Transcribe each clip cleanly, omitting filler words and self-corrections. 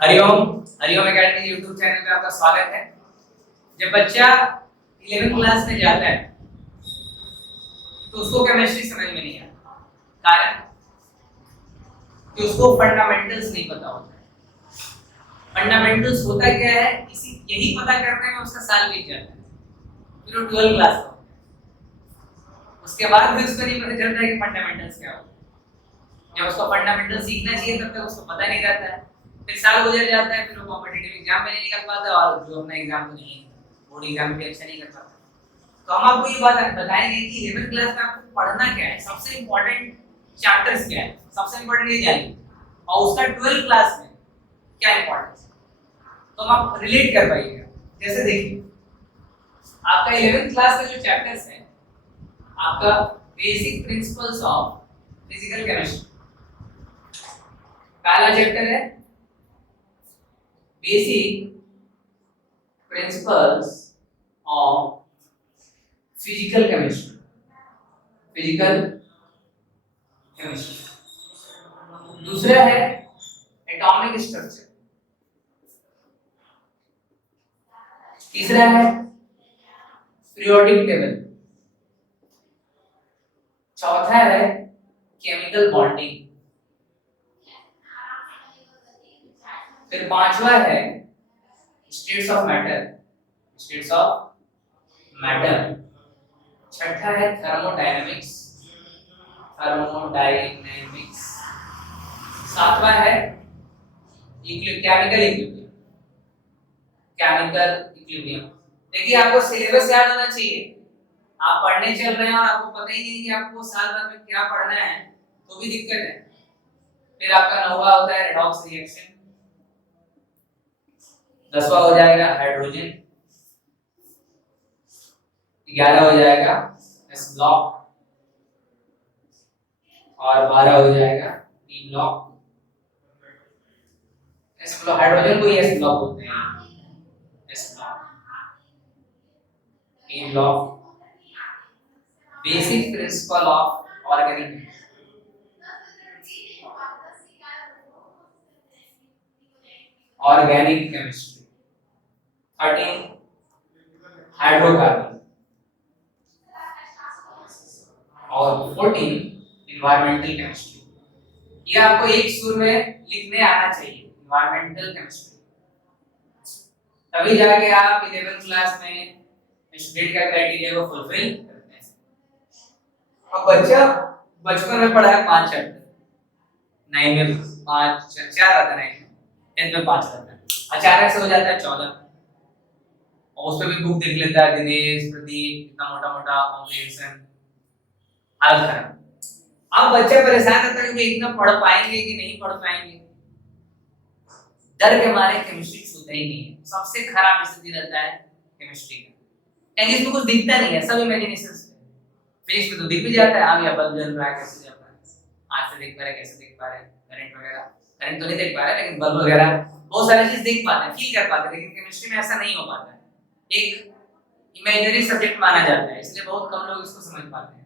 Hariom Hariom academy YouTube channel पे आपका स्वागत है। जब बच्चा 11th क्लास में जाता है तो उसको केमिस्ट्री समझ में नहीं आता, कारण कि उसको फंडामेंटल्स नहीं पता होता है। फंडामेंटल्स होता क्या है, इसी यही पता करने में उसका साल बीत जाता है, फिर वो 12th क्लास में होता है। उसके बाद भी उसको नहीं पता चलता है कि फंडामेंटल्स क्या होता है। जब उसको फंडामेंटल सीखना चाहिए तब तक उसको पता नहीं रहता है, फिर साल गुजर जाता है, फिर वो कॉम्पिटिटिव एग्जाम में नहीं निकल पाता और जो अपना एग्जाम तो नहीं बोर्ड एग्जाम भी अच्छा नहीं कर पाता। तो हम आपको ये बात बताएंगे कि 11th क्लास में आपको पढ़ना क्या है, सबसे इंपॉर्टेंट चैप्टर्स क्या है, सबसे इंपॉर्टेंट ये जानिए, और उसका 12th क्लास में क्या इंपॉर्टेंस है तो आप रिलेट कर पाइएगा। जैसे देखिए आपका 11th क्लास का जो चैप्टर्स है आपका basic principles of physical chemistry, पहला चैप्टर है basic principles of physical chemistry, physical chemistry. दूसरा है एटॉमिक स्ट्रक्चर, तीसरा है पीरियोडिक टेबल, चौथा है केमिकल बॉन्डिंग, फिर पांचवा है states of matter, states of matter, छठा है थर्मोडायनेमिक्स, थर्मोडायनेमिक्स, सातवां है केमिकल इक्विलिब्रियम, केमिकल इक्विलिब्रियम। देखिए आपको सिलेबस याद होना चाहिए, आप पढ़ने चल रहे हैं और आपको पता ही नहीं कि आपको साल भर में क्या पढ़ना है तो भी दिक्कत है। फिर आपका 9वां होता है रेडॉक्स रिएक्शन, 10वां हो जाएगा हाइड्रोजन, 11 हो जाएगा एस ब्लॉक और 12 हो जाएगा P block. S block hydrogen को ही एस ब्लॉक बोलते हैं, S block, P block. Basic principle of organic, organic chemistry, 13 hydrocarbon और 14 इन्वायरमेंटल केमिस्ट्री। ये आपको एक सुर में लिखने आना चाहिए, इन्वायरमेंटल केमिस्ट्री, तभी जाके आप 11th क्लास में स्टूडेंट का क्राइटेरिया को फुलफिल करते हैं। अब बच्चा बचपन में पढ़ा है 5 चैप्टर, 9 में 5 4 आता है, 10th में 5 आता है, अचानक से हो जाता है 14 और उस पे भी बुक देख लेता है दिनेश प्रदीप, इतना मोटा मोटा कॉम्प्रिहेंशन, हाल खराब। अब बच्चा परेशान रहता है कि इतना पढ़ पाएंगे कि नहीं पढ़ पाएंगे, डर के मारे केमिस्ट्री छूते ही नहीं है। सबसे खराब स्थिति रहता है केमिस्ट्री का, यानी इसमें कुछ दिखता नहीं है, सब इमेजिनेशन है। फिजिक्स में तो दिख भी जाता है, आगे बल्ब जल रहा है, कैसे जल रहा है, आज से देख पा रहे, कैसे देख पा रहे, करंट वगैरह, करंट तो नहीं देख पा रहे लेकिन बल्ब वगैरह बहुत सारी चीज देख पाते हैं, फील कर पाते हैं, लेकिन केमिस्ट्री में ऐसा नहीं हो पाता है, एक इमेजिनरी सब्जेक्ट माना जाता है, इसलिए बहुत कम लोग इसको समझ पाते हैं।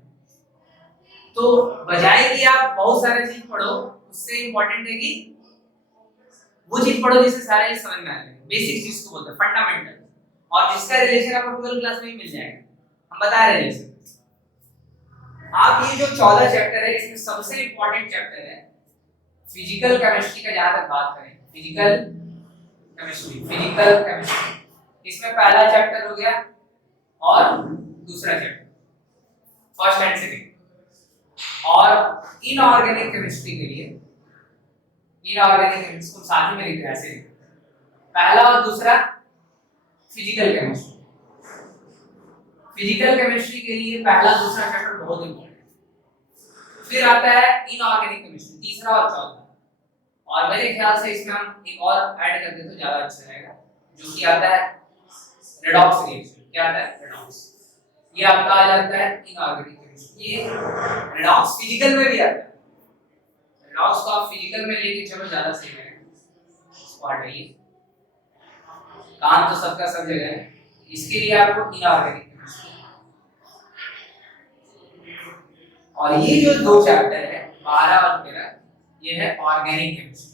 तो बजाय कि आप बहुत सारे चीज पढ़ो, उससे इंपॉर्टेंट है कि वो चीज पढ़ो जिससे सारे चीज समझ में आ जाए, बेसिक चीज को बोलते हैं फंडामेंटल, और जिसका रिलेशन आपको 12th क्लास में ही मिल जाएगा। हम बता रहे हैं जैसे आप ये जो 14 चैप्टर है इसमें सबसे इंपॉर्टेंट चैप्टर है फिजिकल केमिस्ट्री का। जहां तक बात करें फिजिकल केमिस्ट्री, फिजिकल केमिस्ट्री, इसमें पहला चैप्टर हो गया और दूसरा चैप्टर, फर्स्ट एंड सेकंड। और इनऑर्गेनिक केमिस्ट्री के लिए, इनऑर्गेनिक केमिस्ट्री को साथ ही में लिखते हैं ऐसे, पहला और दूसरा फिजिकल केमिस्ट्री। फिजिकल केमिस्ट्री के लिए पहला दूसरा चैप्टर बहुत इंपॉर्टेंट है। फिर आता है इनऑर्गेनिक केमिस्ट्री, तीसरा और चौथा, और मेरे ख्याल से इसमें हम एक और ऐड कर दें तो ज्यादा अच्छा रहेगा, जो कि आता है रेडॉक्स रिएक्शन। क्या आता है? रेडॉक्स। ये आपका आ जाता है इनऑर्गेनिक केमिस्ट्री। ये रेडॉक्स फिजिकल में भी आता है, रेडॉक्स को आप फिजिकल में लेके चलो ज्यादा सही रहेगा। स्क्वाड है ये, काम तो सबका सब जगह है, इसके लिए आपको इनऑर्गेनिक केमिस्ट्री। और ये जो दो चैप्टर है 12 और 13, ये है ऑर्गेनिक केमिस्ट्री।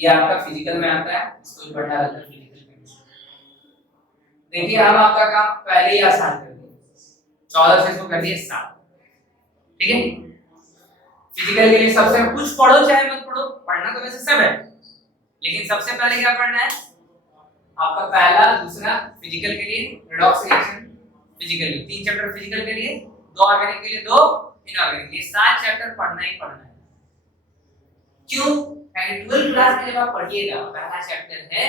ये आपका फिजिकल में आता है, इसको भी पढ़ना रहता है फिजिकल केमिस्ट्री। देखिए हम आपका काम पहले ही आसान कर दिए, 14 से इसको कर दिए 7, ठीक है। फिजिकल के लिए सबसे कुछ पढ़ो चाहे मत पढ़ो, पढ़ना तो वैसे सब है, लेकिन सबसे पहले क्या पढ़ना है आपका पहला दूसरा फिजिकल के लिए redox reaction, physical 3 chapter physical के लिए, 2 ऑर्गेनिक के लिए, 2 इनऑर्गेनिक, ये 7 चैप्टर पढ़ना ही पढ़ना है। क्यों? क्योंकि 12th क्लास में जब आप पढ़िएगा पहला चैप्टर है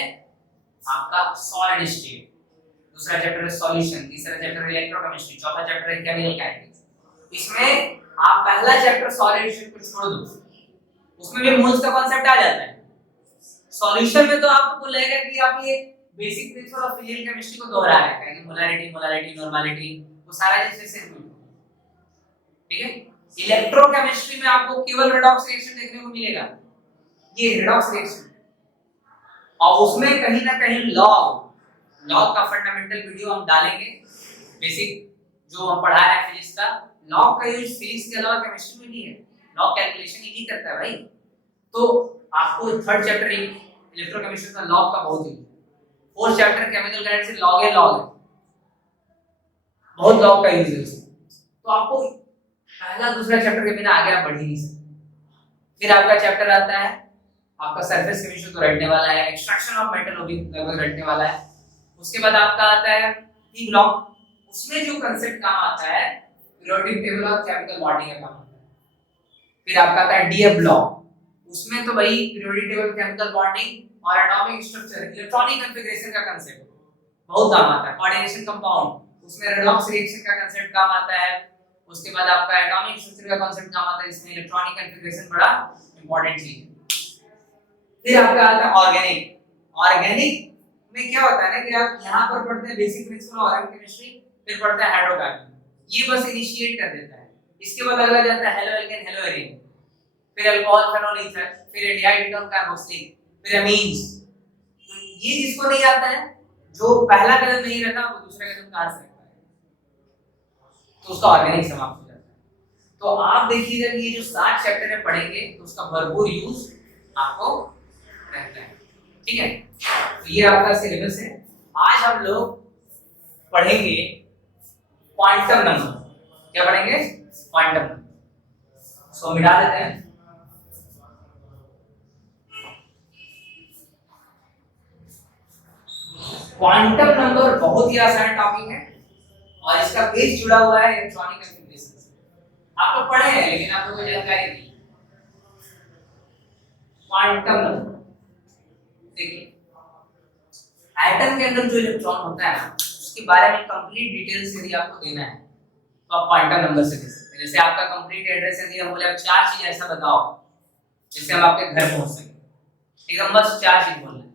आपका सॉलिड स्टेट, दूसरा चैप्टर है सॉल्यूशन, तीसरा चैप्टर है इलेक्ट्रोकेमिस्ट्री, चौथा चैप्टर है केमिकल काइनेटिक्स। इसमें आप पहला चैप्टर सॉलिड स्टेट को छोड़ दो, उसमें भी मोल्स का कांसेप्ट आ जाता है। सॉल्यूशन में तो आपको लगेगा कि आप ये basic principle of physical chemistry को दोहरा रहे हैं कि मोलारिटी नॉर्मलिटी वो सारा जैसे से, ठीक है। इलेक्ट्रोकेमिस्ट्री में आपको केवल रेडॉक्स रिएक्शन देखने को मिलेगा, ये रेडॉक्स रिएक्शन, और उसमें कहीं ना कहीं लॉग का फंडामेंटल वीडियो हम डालेंगे, बेसिक जो हम पढ़ा रहे हैं फिजिक्स का, लॉग का यूज फिजिक्स के अलावा केमिस्ट्री में नहीं है, लॉग कैलकुलेशन ही करता है भाई। तो आपको थर्ड चैप्टर इलेक्ट्रोकेमिस्ट्री का लॉग का बहुत ही, फोर्थ चैप्टर केमिकल काइनेटिक्स लॉग है, बहुत लॉग का यूज है उसमें। तो आपको पहला दूसरा चैप्टर के बिना आगे आप बढ़ ही नहीं सकते। फिर आपका चैप्टर आता है आपका सरफेस केमिस्ट्री, तो रटने वाला है, एक्सट्रैक्शन ऑफ मेटल वो भी लगभग रटने वाला है। उसके बाद आपका आता है पी ब्लॉक, उसमें जो कांसेप्ट काम आता है पीरियोडिक टेबल और केमिकल बॉन्डिंग का काम आता है। फिर आपका आता है डीएफ ब्लॉक, उसमें तो भाई पीरियोडिक टेबल, केमिकल बॉन्डिंग और एटॉमिक स्ट्रक्चर, इलेक्ट्रॉनिक कॉन्फ़िगरेशन का कांसेप्ट बहुत काम आता है। कोऑर्डिनेशन कंपाउंड, उसमें रेडॉक्स रिएक्शन का कांसेप्ट काम आता है। उसके बाद आपका एटॉमिक स्ट्रक्चर का कांसेप्ट काम आता है, इसमें इलेक्ट्रॉनिक कॉन्फ़िगरेशन बड़ा इंपॉर्टेंट चीज है। फिर आपका आता है ऑर्गेनिक में क्या होता है ना कि आप यहां पर पढ़ते हैं basic principle of organic chemistry, फिर पढ़ते हैं हाइड्रोकार्बन, ये बस इनिशिएट कर देता है। इसके बाद अगला जाता है हेलो एल्केन, हेलो एरीन, फिर अल्कोहल, फेनोल, ईथर, फिर एल्डिहाइड, कीटोन, कार्बोक्सिलिक, फिर अमीन्स। तो ये जिसको नहीं आता है, जो पहला कदम नहीं रखा वो दूसरा कदम कहां से रखा है, तो उसका ऑर्गेनिक समाप्त हो जाता है। तो आप देखिएगा कि ये जो 7 चैप्टर है पढ़ेंगे तो उसका भरपूर यूज आपको रहता है, ठीक है। तो ये आपका सिलेबस है। आज हम लोग पढ़ेंगे क्वांटम नंबर। क्या पढ़ेंगे? Quantum number. सो मिटा देते हैं। क्वांटम नंबर बहुत ही आसान टॉपिक है और इसका बेस जुड़ा हुआ है इलेक्ट्रॉनिक कॉन्फ़िगरेशन से। आप लोग पढ़े हैं लेकिन आपको कोई जानकारी नहीं। क्वांटम नंबर देखिए, एटम के अंदर जो इलेक्ट्रॉन होता है ना, उसके बारे में कंप्लीट डिटेल्स यदि आपको देना है तो आप क्वांटम नंबर से दे सकते हैं। जैसे आपका कंप्लीट एड्रेस है, हम बोले आप 4 चीज ऐसा बताओ जिससे हम आपके घर पहुंच सके, एकदम बस 4 चीज बोलना है।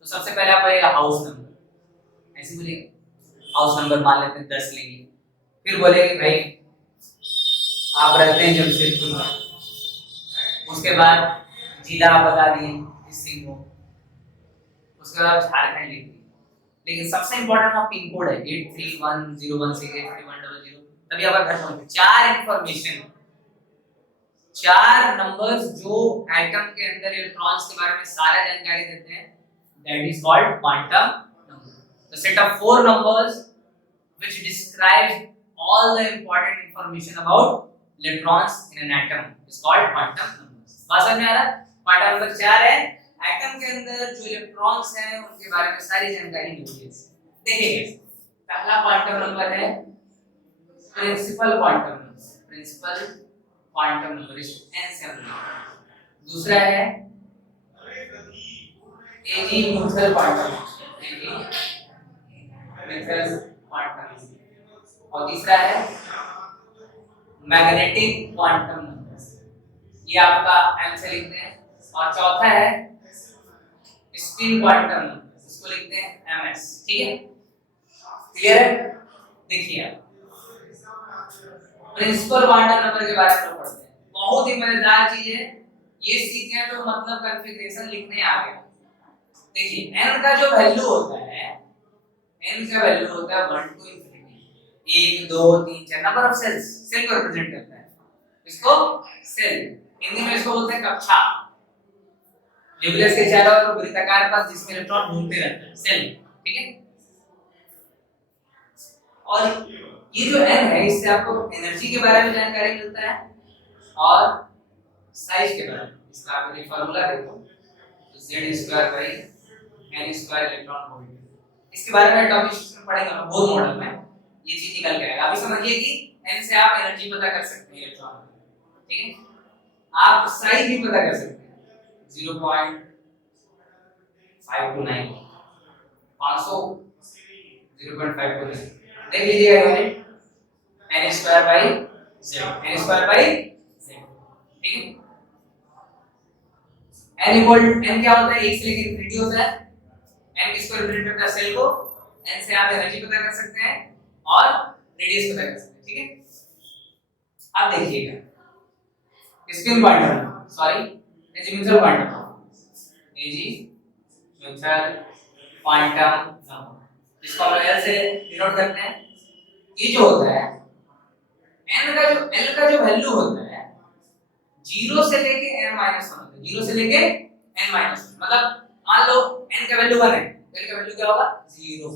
तो सबसे पहले आप बोलेगा हाउस नंबर, ऐसे बोलेगा हाउस नंबर मान लेते हैं 10 लेंगे। फिर बोलेंगे भाई आप रहते हैं जमशेदपुर में, उसके बाद जिला आप बता दिए डिस्ट्रिक्ट को, उसके बाद झारखंड लिख दिए। लेकिन सबसे इंपॉर्टेंट आप पिन कोड है 831016831100, तभी आपका घर पहुंचे। 4 इंफॉर्मेशन, 4 नंबर्स जो एटम के अंदर इलेक्ट्रॉन्स के बारे में सारा जानकारी देते हैं, that is called quantum number. The set of 4 numbers which describes all the important information about electrons in an atom is called quantum numbers। बात समझ में आ रहा है? क्वांटम नंबर 4 है, एटम के अंदर जो इलेक्ट्रॉन्स हैं उनके बारे में सारी जानकारी मिलती है। देखिए पहला क्वांटम नंबर है principal quantum number, principal quantum number एन7। दूसरा है एजीमुथल क्वांटम, एजीमुथल क्वांटम। और तीसरा है मैग्नेटिक क्वांटम नंबर, ये आपका एम से लिखते हैं। और चौथा है स्पिन क्वांटम नंबर, इसको लिखते हैं एमएस, ठीक है। क्लियर है? देखिए प्रिंसिपल क्वांटम नंबर के बारे में पढ़ते हैं, बहुत ही मजेदार चीज है ये। सीख गए तो मतलब कॉन्फ़िगरेशन लिखने आ गया। देखिए n का जो वैल्यू होता है, n का वैल्यू होता है 1 to infinity, 1 2 3 4 number of cells, cell को रिप्रेजेंट करता है। इसको सेल, हिंदी में इसको बोलते हैं कक्षा। न्यूक्लियस के चारों ओर वृत्ताकार पथ जिसमें इलेक्ट्रॉन घूमते रहते हैं, सेल, ठीक है। और ये जो n है इससे आपको एनर्जी के बारे में जानकारी मिलता है और साइज के बारे में। इसका आप एक फार्मूला देखो, तो z² / n² इलेक्ट्रॉन वोल्ट, इसके बारे में टॉपिक में पढ़ेंगे हम बोर मॉडल में, ये चीज निकल के आएगा। अभी समझिए कि n से आप एनर्जी पता कर सकते हैं इलेक्ट्रॉन, ठीक है। आप साइज भी पता कर सकते हैं, 0.529 500 0.529 देख लीजिएगा यूनिट n² / z, ठीक है। n क्या होता है, 1 से लेकर इंफिनिटी होता है। n किसको रिप्रेजेंट करता है, सेल को। n से आप एनर्जी पता कर सकते हैं और रेडियस पता कर सकते हैं, ठीक है। अब देखिएगा spin quantum, sorry mutual quantum, mutual quantum number, जिसको हम L से डिनोट करते हैं। ये जो होता है n का जो L का जो वैल्यू होता है 0 से लेके n - 1 होता है, 0 से लेके n - 1, मतलब मान लो n का वैल्यू 1 है, L का वैल्यू क्या होगा 0,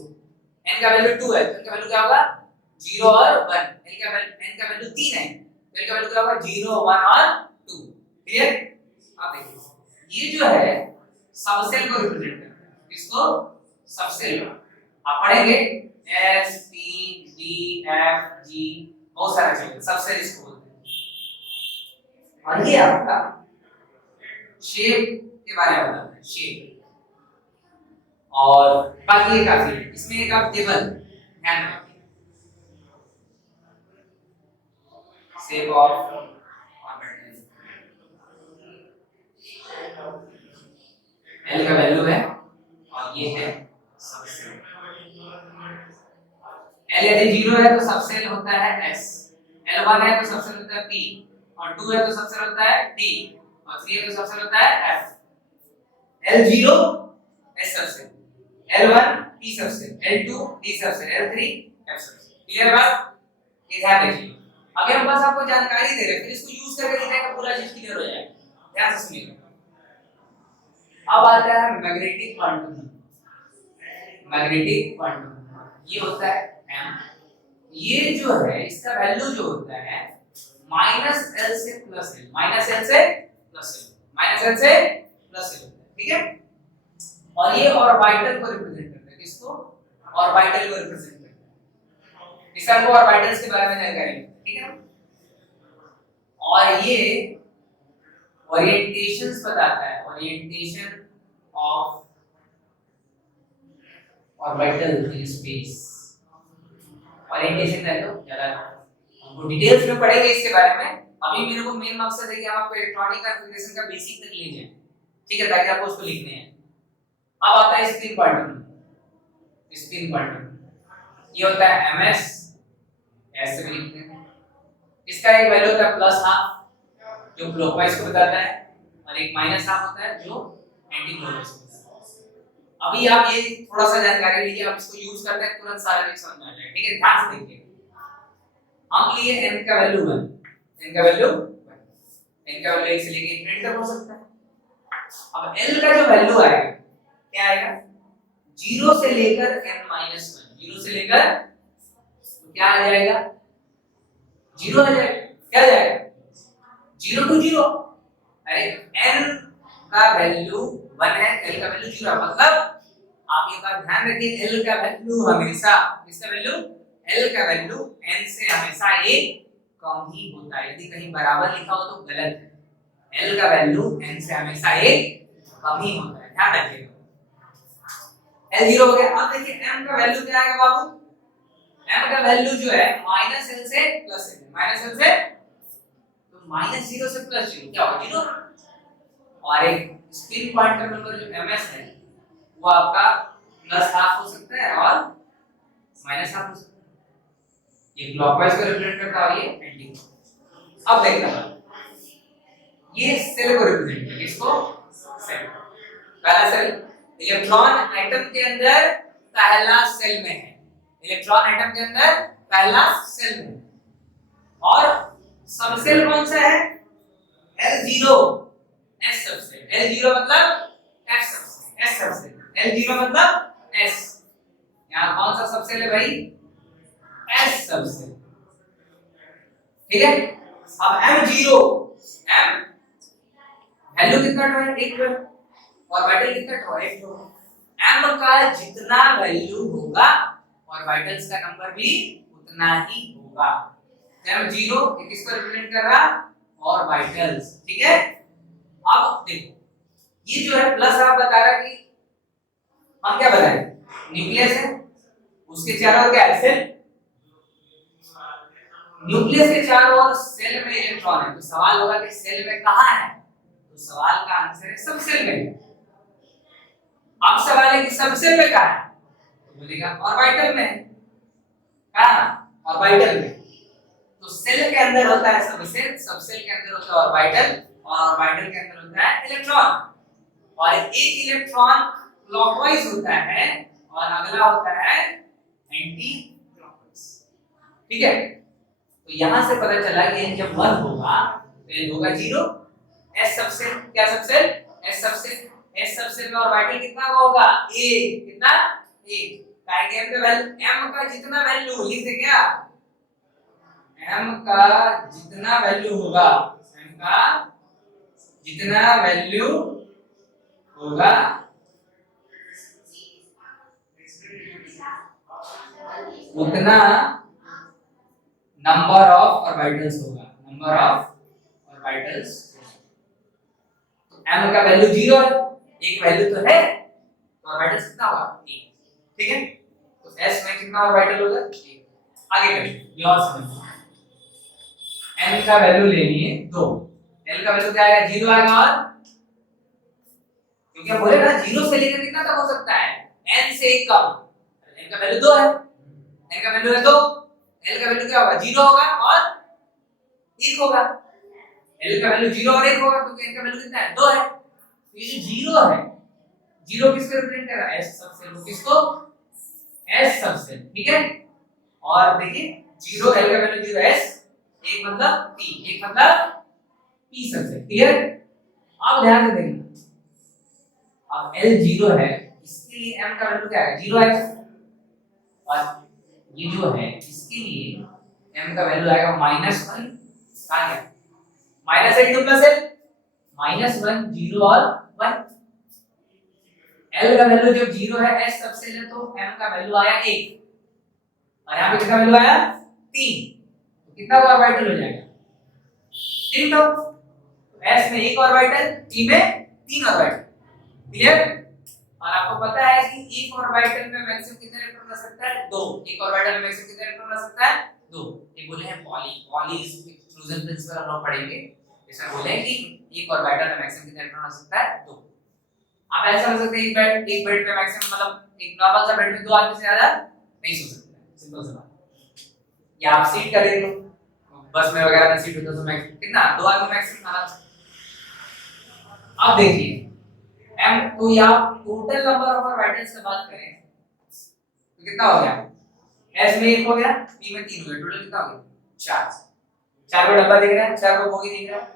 n का वैल्यू 2 है, L का वैल्यू क्या होगा 0 और 1, n का वैल्यू 3 है, L का वैल्यू क्या होगा 0 1 और 2, क्लियर। अब देखिए ये जो है सबसेल को रिप्रेजेंट करता है, इसको सबसेल आप पढ़ेंगे S P D F G बहुत सारे चीजें सबसेल इसको बोलते हैं। और ये आपका शेप के बारे में बताता है, शेप, और बाकी ये काफी है। इसमें एक आप टेबल ध्यान रखिए, शेप ऑफ ऑर्बिटल, L का वैल्यू है और ये है सबसेल। L यदि 0 है तो सबसेल होता है S, L1 है तो सबसेल होता है P, और 2 है तो सबसेल होता है D, और 3 है तो सबसेल होता है F। L0 S subshell, L1 P subshell, L2 D subshell, L3 F subshell, clear बात। ये ध्यान रखिए, अगर हम बस आपको जानकारी दे रहे हैं फिर इसको यूज करके लिखेंगे पूरा चीज क्लियर हो जाएगा, ध्यान से सुनिए। अब आता है मैग्नेटिक क्वांटम, मैग्नेटिक क्वांटम ये होता है m, ये जो है इसका वैल्यू जो होता है -L से +L, -L से +L, ठीक है। और ये ऑर्बिटल को रिप्रेजेंट करता है, किसको, ऑर्बिटल को रिप्रेजेंट करता है। इसका हमको ऑर्बिटल्स के बारे में जानकारी, ठीक है। और ये ओरिएंटेशंस बताता है, orientation of orbital in space, orientation है तो ज्यादा हमको डिटेल्स में पढ़ेंगे इसके बारे में। अभी मेरे को मेन मकसद है कि हम आपको इलेक्ट्रॉनिक कॉन्फ़िगरेशन का बेसिक तक ले जाएं, ठीक है, ताकि आपको उसको लिखने हैं। अब आता है स्पिन क्वांटम, स्पिन क्वांटम ये होता है ms, ऐसे भी लिखते हैं। इसका एक वैल्यू होता है +½ जो क्लॉकवाइज को बताता है, और एक -½ होता है जो एंटी क्लॉकवाइज को बताता है। अभी आप ये थोड़ा सा जानकारी लीजिए, आप इसको यूज करते हैं तुरंत सारा चीज समझ में आ जाएगा, ठीक है। ध्यान से देखिए, हम लिए n का वैल्यू 1, n का वैल्यू 1 से लेके इंफिनिटी तक हो सकता है। अब l का जो वैल्यू आएगा क्या आएगा 0 से लेकर n - 1, 0 से लेकर क्या आ जाएगा 0 आ जाएगा, क्या आ जाएगा 0 to 0। अरे n का वैल्यू 1 है, l का वैल्यू 0 है, मतलब आप ये बात ध्यान रखिए l का वैल्यू हमेशा, इसका वैल्यू l का वैल्यू n से हमेशा एक कम ही होता है। यदि कहीं बराबर लिखा हो तो गलत है, l का वैल्यू n से हमेशा एक कम ही होता है, ध्यान रखिएगा। L 0 हो गया। अब देखिए m का वैल्यू क्या आएगा बाबू, m का वैल्यू जो है -L से +L, -L से तो -0 से +0 क्या होगा 0, और एक स्पिन क्वांटम नंबर जो ms है वो आपका +½ हो सकता है और -½ हो सकता है। ये क्लॉकवाइज को रिप्रेजेंट करता है और ये एंटी क्लॉकवाइज। अब देखना ये सेल को रिप्रेजेंट करता है, किसको, सेल, पहला सेल इलेक्ट्रॉन एटम के अंदर पहला सेल में है, इलेक्ट्रॉन एटम के अंदर पहला सेल में, और सबसेल कौन सा है L0 S सबसेल। L0 मतलब S subshell, S subshell. L0 मतलब एस, यहाँ कौन सा सबसेल है भाई? एस सबसेल, ठीक है। अब M0, M वैल्यू कितना है? 1 और वाइटल कितना है? 1। M का जितना वैल्यू होगा और वाइटल्स का नंबर भी उतना ही होगा। M0 किसको रिप्रेजेंट कर रहा? और वाइटल्स, ठीक है। अब देखो ये जो है प्लस आप बता रहा कि हम क्या बताएं, न्यूक्लियस है, उसके चारों ओर क्या है? सेल। न्यूक्लियस के चारों ओर सेल में इलेक्ट्रॉन है, तो सवाल होगा कि सेल में कहां है? तो सवाल का आंसर है सबसेल में। अब सवाल है कि सबसेल में कहां है? तो बोलेगा ऑर्बिटल में। कहां? ऑर्बिटल में। तो सेल के अंदर होता है सबसेल, सबसेल के अंदर होता है ऑर्बिटल, और ऑर्बिटल के अंदर होता है इलेक्ट्रॉन। और एक इलेक्ट्रॉन क्लॉकवाइज होता है और अगला होता है एंटी क्लॉकवाइज, ठीक है। तो यहां से पता चला कि जब 1 होगा तो ये होगा 0। एस सबसेल, क्या subshell? S subshell. S subshell में ऑर्बिटल कितना होगा? a। कितना? 1। काहे के m का जितना वैल्यू लिख दे क्या? m का जितना वैल्यू होगा, m का जितना वैल्यू होगा उतना नंबर ऑफ ऑर्बिटल्स होगा, नंबर ऑफ ऑर्बिटल्स। m का वैल्यू 0 है, एक वैल्यू तो है, तो ऑर्बिटल्स कितना होगा? 1, ठीक है। तो s में कितना ऑर्बिटल होगा? 1। आगे करें, ये और समझिए। n का वैल्यू लेनी है 2, l का वैल्यू क्या आएगा? 0 आएगा। और क्योंकि हम बोले ना 0 से लेकर कितना तक हो सकता है? n से 1 कम। n का वैल्यू 2 है, n का वैल्यू है 2, l का वैल्यू क्या होगा? 0 होगा और 1 होगा। l का वैल्यू 0 और 1 होगा क्योंकि n का वैल्यू कितना है? 2 है। तो ये जो 0 है, 0 किसको रिप्रेजेंट कर रहा है? s subshell. किसको? s सबसेल, ठीक है। और देखिए 0, l का वैल्यू 0, s 1 मतलब p, 1 मतलब p सबसेल, क्लियर। अब ध्यान से देखिए, अब l 0 है, इसके लिए m का वैल्यू क्या है? 0 है। और ये जो है इसके लिए m का वैल्यू आएगा -1। कहां गया? -1 टू प्लस l, -1, 0 और 1। l का वैल्यू जब 0 है, s सबसेल है, तो m का वैल्यू आया 1 और यहां पे कितना वैल्यू आया? 3। तो कितना ऑर्बिटल हो जाएगा? 3। तो s में 1 ऑर्बिटल, p में 3 ऑर्बिटल, क्लियर। और आपको पता है कि एक ऑर्बिटल में मैक्सिमम कितने इलेक्ट्रॉन रह सकता है? 2। एक ऑर्बिटल में मैक्सिमम कितने इलेक्ट्रॉन रह सकता है? 2। ये बोले हैं पॉलीज एक्सक्लूजन प्रिंसिपल हम लोग पढ़ेंगे। ऐसा बोले हैं कि एक ऑर्बिटल में मैक्सिमम कितने इलेक्ट्रॉन रह सकता है? 2। आप ऐसा समझ सकते हैं एक बेड पे मैक्सिमम, मतलब एक नॉर्मल सा बेड में 2 आदमी से ज्यादा नहीं सो सकते, सिंपल सा बात। या आप सीट का देख लो, बस में वगैरह में सीट होता है तो मैक्सिमम कितना? 2 आदमी मैक्सिमम आराम से। अब देखिए m, तो या टोटल नंबर ऑफ ऑर्बिटल्स की बात करें तो कितना हो गया? s में 1 हो गया, p में 3 हो गया, टोटल कितना हो गया? 4। 4 को डब्बा दिख रहा है, 4 को बोगी दिख रहा है।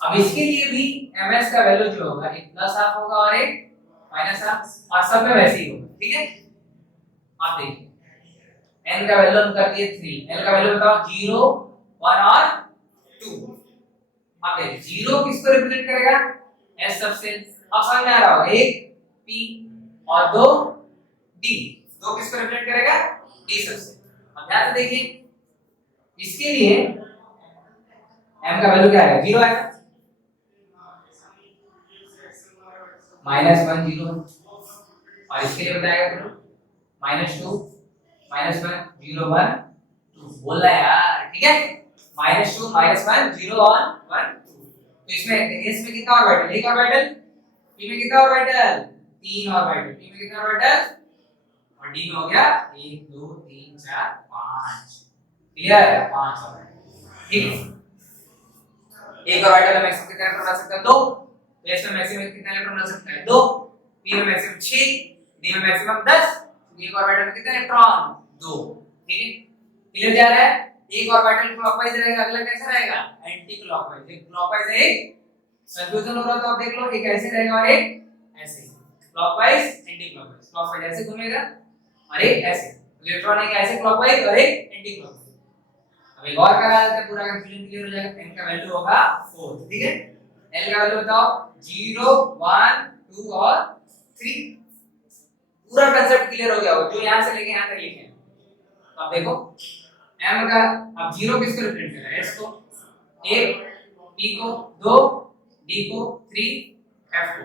अब इसके लिए भी ms का वैल्यू जो होगा एक प्लस हाफ होगा और एक माइनस हाफ, और सब में वैसे ही होगा, ठीक है। आप देखिए n का वैल्यू हम कर दिए 3, l का वैल्यू बताओ 0, 1 और 2। अब देखिए 0 किसको रिप्रेजेंट करेगा? s subshell. अब समझ में आ रहा होगा, 1 p और 2 d, 2 किसको रिप्रेजेंट करेगा? d subshell. अब ध्यान से देखिए, इसके लिए m का वैल्यू क्या आएगा? 0 आएगा, -1 0, और इसके लिए बताएगा फिर -2 -1 0 1 2। बोल रहा है यार, ठीक है। -2 -1 0 और 1 2। तो इसमें s में कितना ऑर्बिटल? 1 ऑर्बिटल, p में कितना ऑर्बिटल? 3 ऑर्बिटल, p में कितना ऑर्बिटल? और d में हो गया 1 2 3 4 5, क्लियर? 5 ऑर्बिटल, ठीक है। एक ऑर्बिटल में मैक्सिमम कितना इलेक्ट्रॉन रह सकता है? 2। तो s में मैक्सिमम कितना इलेक्ट्रॉन रह सकता है? 2। p में मैक्सिमम 6, d में मैक्सिमम 10। एक ऑर्बिटल में कितने इलेक्ट्रॉन? 2, ठीक है। क्लियर जा रहा है? एक ऑर्बिटल क्लॉकवाइज रहेगा, अगला कैसा रहेगा? Anti clockwise. एक क्लॉकवाइज है, एक कंफ्यूजन हो रहा तो आप देख लो, एक ऐसे रहेगा और एक ऐसे, क्लॉकवाइज एंटी क्लॉकवाइज, क्लॉकवाइज ऐसे घूमेगा और एक ऐसे, इलेक्ट्रॉन एक ऐसे क्लॉकवाइज और एक एंटी क्लॉकवाइज। अब एक और करा देते हैं, पूरा कंफ्यूजन क्लियर हो जाएगा। n का वैल्यू होगा 4, ठीक है। l का वैल्यू बताओ 0 1 2 और 3। पूरा कांसेप्ट क्लियर हो गया हो, जो यहां से लेके यहां तक लिखे हैं। तो आप देखो m का, अब 0 किसको रिप्रेजेंट कर रहा है, s को, 1 p को, 2 d को, 3 f को।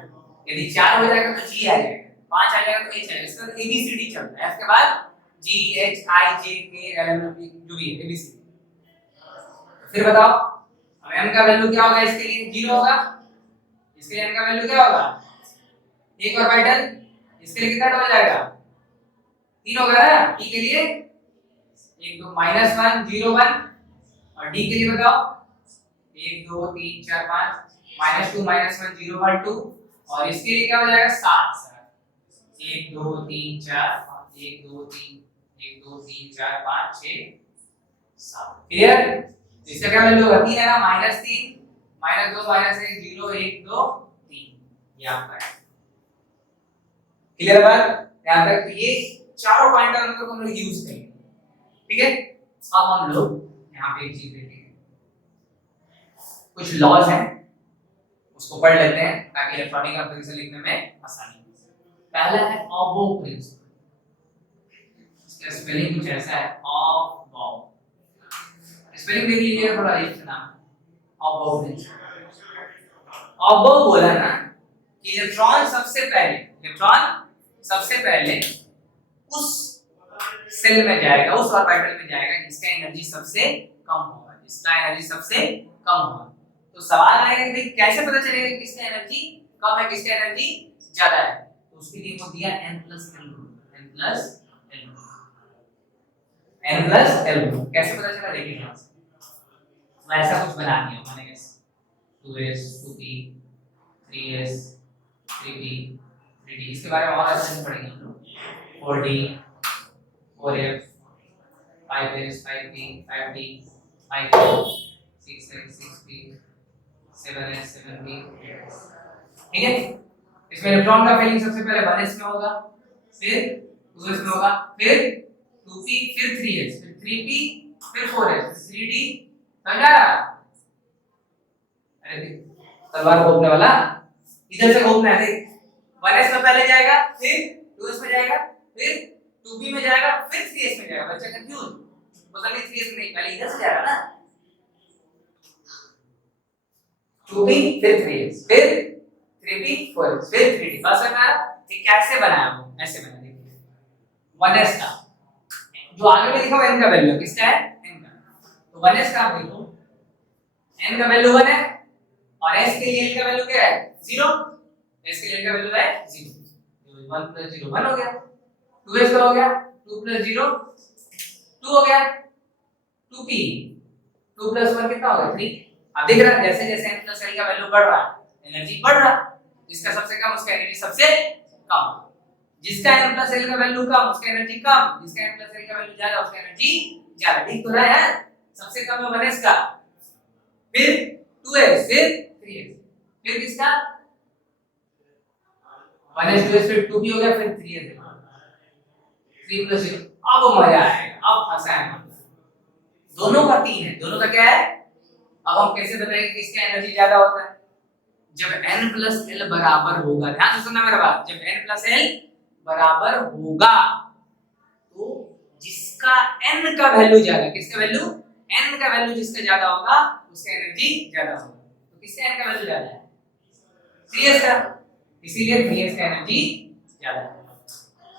यदि 4 हो जाएगा तो g आ जाएगा, 5 आ जाएगा तो h आएगा। इसका ABCD चल रहा है, इसके बाद G H I J K L M N P जो भी है ABCD। फिर बताओ अब m का वैल्यू क्या होगा, इसके लिए 0 होगा, इसके लिए m का वैल्यू क्या होगा, एक ऑर्बिटल, इसके लिए कितना हो जाएगा, 3 होगा ना। p के लिए 1 2 -1 0 1, और d के लिए बताओ 1 2 3 4 5 -2 -1 0 1 2, और इसके लिए क्या हो जाएगा 7 1 2 3 4 1 2 3 1 2 3 4 5 6 7। क्लियर। इसका क्या वैल्यू होगा, 3 है ना, -3 -2 -1 0 1 2 3, ये आपका है। क्लियर बात यहां तक। तो ये चारों पॉइंट हम लोग यूज करेंगे, ठीक है। अब हम लोग यहाँ पे एक चीज देखेंगे, कुछ लॉज हैं उसको पढ़ लेते हैं ताकि इलेक्ट्रॉनिक कंफिगरेशन लिखने में आसानी हो। पहला है ऑबो प्रिंसिपल, इसका स्पेलिंग कुछ ऐसा है, ऑबो, स्पेलिंग देख लीजिएगा थोड़ा अजीब सा नाम, ऑबो प्रिंसिपल। ऑबो बोला ना कि इलेक्ट्रॉन सबसे पहले उस सेल में जाएगा, उस ऑर्बिटल में जाएगा जिसका एनर्जी सबसे कम होगा, जिसका एनर्जी सबसे कम होगा। तो सवाल आएगा कि कैसे पता चलेगा किसका एनर्जी कम है, किसका एनर्जी ज्यादा है। तो उसके लिए वो दिया n+l, कैसे पता चला, देखिए यहां से वैसा कुछ बना दिया मैंने, 2s 2p 3s 3p 3d, इसके बारे में और अच्छे से पढ़ेंगे हम लोग, 4d 4f 5s 5p 5d 5p 6s 6p 7s 7p, ठीक है। इसमें इलेक्ट्रॉन का फिलिंग सबसे पहले 1s में होगा, फिर 2s में होगा, फिर 2p, फिर 3s, फिर 3p, फिर 4s, 3d, समझा। अरे तलवार घूमने वाला इधर से घूमना है, देख 1s में पहले जाएगा, फिर 2s में जाएगा, फिर 2p में जाएगा, फिर 3s में जाएगा। बच्चा कंफ्यूज बोलता नहीं, 3s नहीं, पहले इधर से जाएगा ना, 2p फिर 3s फिर 3p 4s फिर 3d। बस है ना, ये कैसे बनाया, वो ऐसे बना देखिए। 1s का जो आगे में लिखा हुआ n का वैल्यू किसका है, n का, तो 1s का आप देखो n का वैल्यू 1 है, और s के लिए n का वैल्यू क्या है 0, s के लिए n का वैल्यू है 0, 1 + 0 1 हो गया, 2s का हो गया 2 + 0 2 हो गया, 2p 2 + 1 कितना होगा 3। अब देख रहा है जैसे जैसे n+l का वैल्यू बढ़ रहा है एनर्जी बढ़ रहा है, जिसका सबसे कम उसका एनर्जी सबसे कम, जिसका n+l का वैल्यू कम उसका एनर्जी कम, जिसका n+l का वैल्यू ज्यादा उसका एनर्जी ज्यादा। ठीक तो रहा है, सबसे कम है 1s का, फिर 2s, फिर 3s, फिर किसका 1s 2s, फिर 2p हो गया, फिर 3s 3 + 0। अब मजा आएगा, अब फंसा है दोनों का 3 है, दोनों का क्या है। अब हम कैसे बताएंगे किसका एनर्जी ज्यादा होता है, जब n+l बराबर होगा, ध्यान से सुनना मेरा बात, जब n+l बराबर होगा तो जिसका n का वैल्यू ज्यादा, किसका वैल्यू n का वैल्यू जिसका ज्यादा होगा उसका एनर्जी ज्यादा होगा। तो किसका n का वैल्यू ज्यादा है 3s का, इसीलिए 3s का एनर्जी ज्यादा है,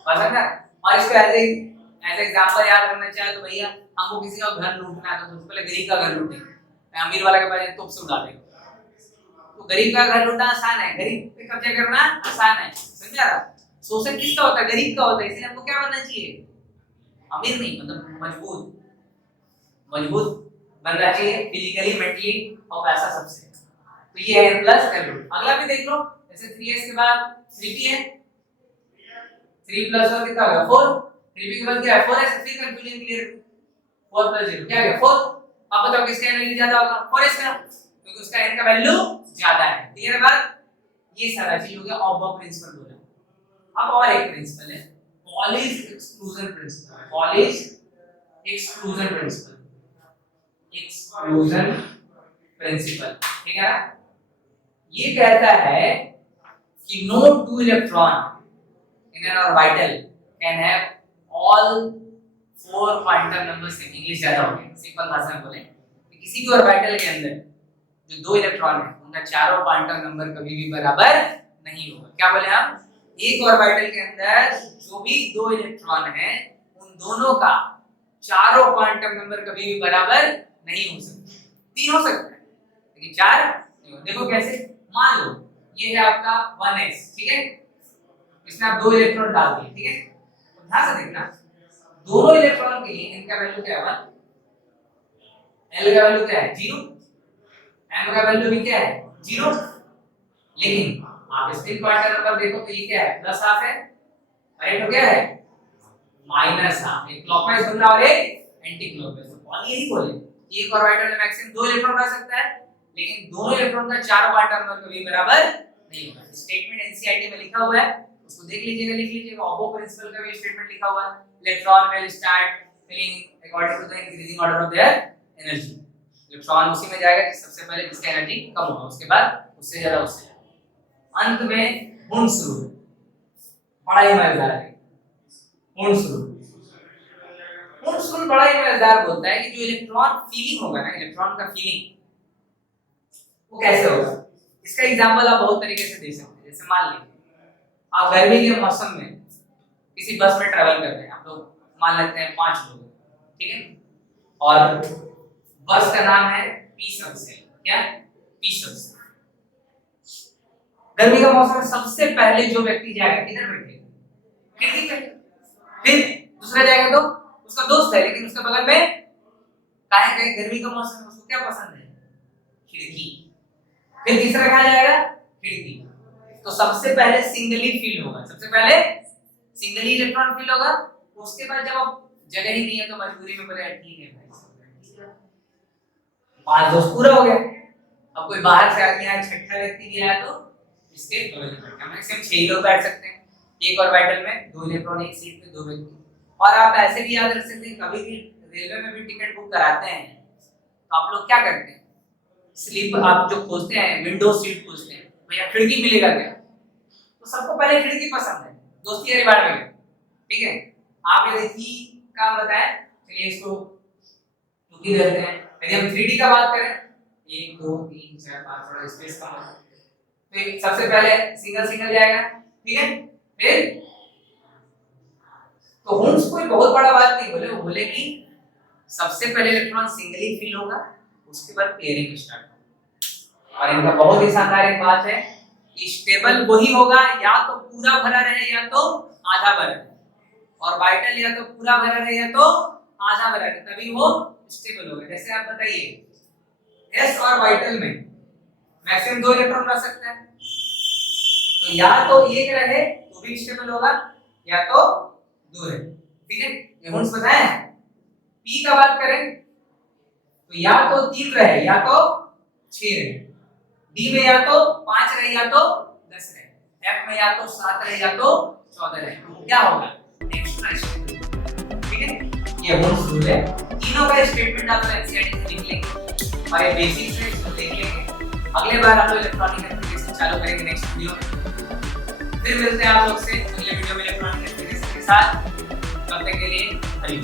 समझ ना। और इसको एज एग्जांपल याद रखना चाहे तो भैया हमको किसी का घर लूटना है तो पहले गरीब का घर लूटेंगे, अमीर वाला के पास तोप से उड़ा देंगे। तो गरीब का घर लूटना आसान है, गरीब पे कब्जा करना आसान है, समझा रहा। शोषण किसका होता है, गरीब का होता है, इसलिए हमको क्या बनना चाहिए अमीर नहीं, मतलब मजबूत बनना चाहिए फिजिकली मेंटली और पैसा सबसे। तो ये है n+l। अगला भी देख लो, जैसे 3s के बाद 3p है, 3 + 1 कितना होगा 4, 3p के बाद क्या है 4s, फिर कंफ्यूजन क्लियर, 4 + 0 क्या है 4। अब बताओ किसका एनर्जी ज्यादा होगा 4s का, क्योंकि उसका n का वैल्यू ज्यादा है। क्लियर बात? ये सारा चीज हो गया ऑब्बो प्रिंसिपल बोला। अब और एक प्रिंसिपल है polish exclusion principle. Polish exclusion principle, exclusion principle, ठीक है ना? ये कहता है कि no two electron in an orbital can have all four quantum numbers in English ज्यादा हो गया, सिंपल भाषा में बोले कि किसी भी ऑर्बिटल के अंदर जो दो इलेक्ट्रॉन है उनका चारों क्वांटम नंबर कभी भी बराबर नहीं होगा। क्या बोले हम? एक ऑर्बिटल के अंदर जो भी दो इलेक्ट्रॉन है उन दोनों का चारों क्वांटम नंबर कभी भी बराबर नहीं हो सकते। तीन हो सकता है लेकिन चार नहीं हो। देखो कैसे, मान लो ये है आपका 1s, ठीक है? इसमें आप दो इलेक्ट्रॉन डाल दिए, ठीक है? तो ध्यान से देखना, दोनों इलेक्ट्रॉन के लिए इनका वैल्यू क्या है? 1, l का वैल्यू क्या है? 0, m का वैल्यू भी क्या है? 0। लेकिन आप स्पिन क्वांटम नंबर देखो तो ये क्या है? प्लस हाफ है, राइट? हो गया है माइनस हाफ। एक क्लॉकवाइज घूम रहा और एक एंटी क्लॉकवाइज। तो कौन यही बोले एक ऑर्बिटल में मैक्सिमम दो इलेक्ट्रॉन रह सकता है लेकिन दोनों इलेक्ट्रॉन का चार क्वांटम नंबर कभी बराबर नहीं होगा। स्टेटमेंट एनसीईआरटी में लिखा हुआ है, उसको देख लीजिएगा, लिख लीजिएगा। ऑब्बो प्रिंसिपल का भी स्टेटमेंट लिखा हुआ है, electron will start filling according to the increasing order of their energy. Electron उसी में जाएगा कि सबसे पहले जिसका एनर्जी कम होगा, उसके बाद उससे ज्यादा, उससे ज्यादा। अंत में हुंस रूल बड़ा ही मजेदार है। हुंस रूल बड़ा ही मजेदार बोलता है कि जो इलेक्ट्रॉन फीलिंग होगा ना, इलेक्ट्रॉन का फीलिंग वो कैसे होगा? इसका एग्जांपल आप बहुत तरीके से दे सकते हैं। जैसे मान लीजिए आप गर्मी के मौसम में किसी बस में ट्रैवल कर रहे हैं, आप लोग मान लेते हैं 5 लोग, ठीक है? और बस का नाम है पी सबसेल। क्या? P subshell. गर्मी का मौसम में सबसे पहले जो व्यक्ति जाएगा किधर बैठेगा? खिड़की पे। फिर दूसरा जाएगा तो उसका दोस्त है लेकिन उसके बगल में काहे गए? गर्मी का मौसम में उसको क्या पसंद है? खिड़की। फिर तीसरा कहाँ जाएगा? खिड़की। तो सबसे पहले सिंगली फील होगा, सबसे पहले सिंगली इलेक्ट्रॉन फील होगा। उसके बाद जब अब जगह ही नहीं है तो मजबूरी में बोले ठीक है भाई, 5 दोस्त पूरा हो गया। अब कोई बाहर से आके यहाँ छठा व्यक्ति भी आया तो इसके बगल में बैठा। मैक्सिमम 6 लोग बैठ सकते हैं एक ऑर्बिटल में, 2 इलेक्ट्रॉन एक सीट पे, 2 व्यक्ति। और आप ऐसे भी याद रख सकते हैं, कभी भी रेलवे में भी टिकट बुक कराते हैं तो आप लोग क्या करते हैं? स्लीप आप जो खोजते हैं, विंडो सीट खोजते हैं, भैया खिड़की मिलेगा क्या? तो सबको पहले खिड़की पसंद है, दोस्ती वाली बात में, ठीक है? आप यदि की का बताएं, चलिए इसको टूकी देते हैं। यदि हम 3D का बात करें, 1 2 3 4 5, थोड़ा स्पेस कम है तो सबसे पहले सिंगल सिंगल जाएगा, ठीक है? फिर तो हुंस कोई बहुत बड़ा बात नहीं बोले, वो बोले कि सबसे पहले इलेक्ट्रॉन सिंगली फिल होगा, उसके बाद पेयरिंग स्टार्ट होगा। और इनका बहुत ही शानदार एक बात है कि स्टेबल वही होगा या तो पूरा भरा रहे या तो आधा भरा रहे, और ऑर्बिटल या तो पूरा भरा रहे या तो आधा भरा रहे, तभी वो स्टेबल होगा। जैसे आप बताइए s ऑर्बिटल में मैक्सिमम 2 इलेक्ट्रॉन रह सकता है, तो या तो एक रहे तो भी स्टेबल होगा या तो 2 रहे, ठीक है? ये हुंस बताया। p का बात करें तो या तो 3 रहे या तो 6 रहे, d में या तो 5 रहे या तो 10 रहे, f में या तो 7 रहे या तो 14 रहे, तो क्या होगा? एक्स्ट्रा स्टेबल, ठीक है? ये हुंस रूल है। तीनों का स्टेटमेंट आप एनसीईआरटी से लिख लेंगे और ये बेसिक्स है, इसको देख लेंगे। अगले बार हम लोग इलेक्ट्रॉनिक एप्लीकेशन चालू करेंगे नेक्स्ट वीडियो में। फिर मिलते हैं आप लोग से अगले वीडियो में इलेक्ट्रॉनिक एप्लीकेशन के साथ। तब तक के लिए हरि।